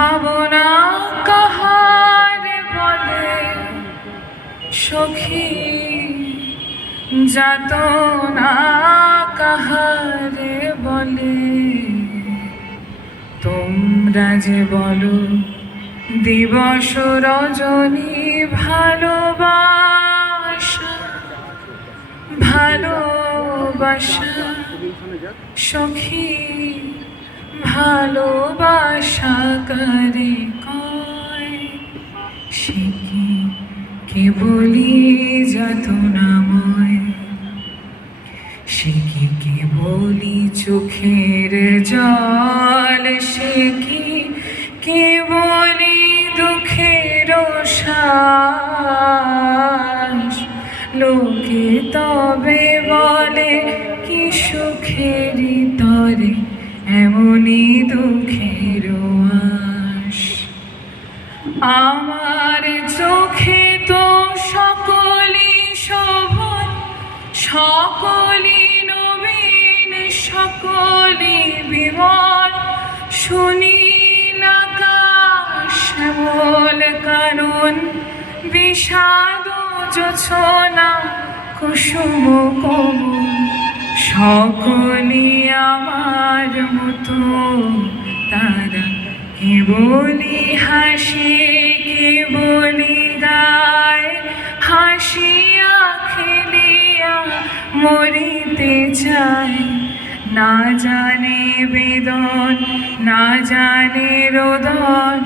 ভাবনা কাহারে বলে সখী, যাতনা কাহারে বলে। তোমরা যে বলো দিবস রজনী ভালোবাসা, ভালোবাসা সখী, ভালোবাসা কারে কয়? সে কি কেবলি যাতনাময়, সে কি কেবলি চোখের জল, সে কি কেবলি দুঃখের শ্বাস। লোকে তবে বলে কি সুখেরই তরে এমনই দুঃখের আশ। আমার চোখে তো সকলই শোভন, সকলই নবীন, সকলই বিমল। সুনীল আকাশ শ্যামল কানন, বিষাদ জোছনা কুসুম কোমল। সকলই আমার মতো, তারা কেবলি হাসে, কেবলি গায়। হাসিয়া খেলিয়া মরিতে চায়, না জানে বেদন, না জানে রোদন,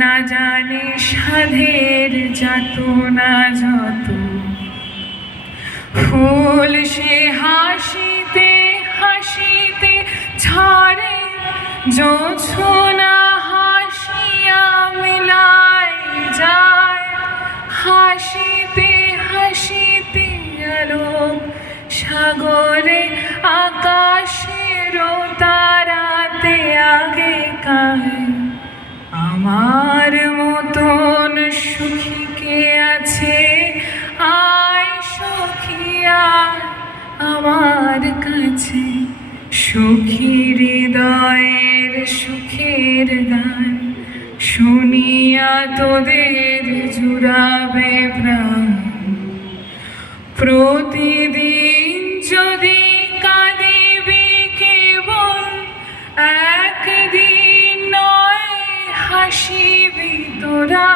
না জানে সাধের যাতনা যত। ফুল সে হাসিতে হাসিতে ঝরে, জোছনা হাসিয়া মিলাই যায়। হাসিতে হাসিতে আলোক সাগরে, আকাশের তারাতে আগে কায়। আমার মতন সুখী কে আছে? আয় সখী আয় আমার কাছে। সুখী হৃদয়ের সুখের গান শুনিয়া তোদের জুড়াবে প্রাণ। প্রতিদিন যদি কাঁদিবি কেবল, একদিন নয় হাসিবি তোরা।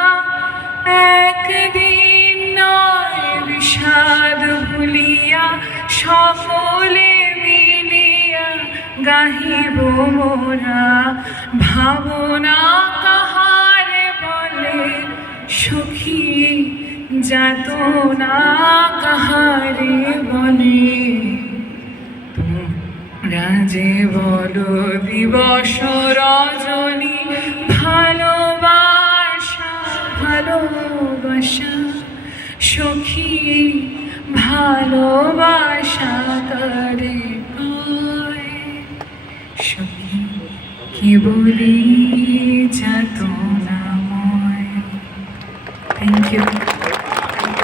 একদিন নয় বিষাদ ভুলিয়া, সকলে মিলিয়া গাহিব মোরা। ভাবনা কাহারে বলে সখী, যাতনা কাহারে বলে। তোমরা যে বলো দিবস রজনী ভালোবাসা, ভালোবাসা সখী, ভালোবাসা কারে কয়? সখী কেবলি যাতনাময়। Thank you.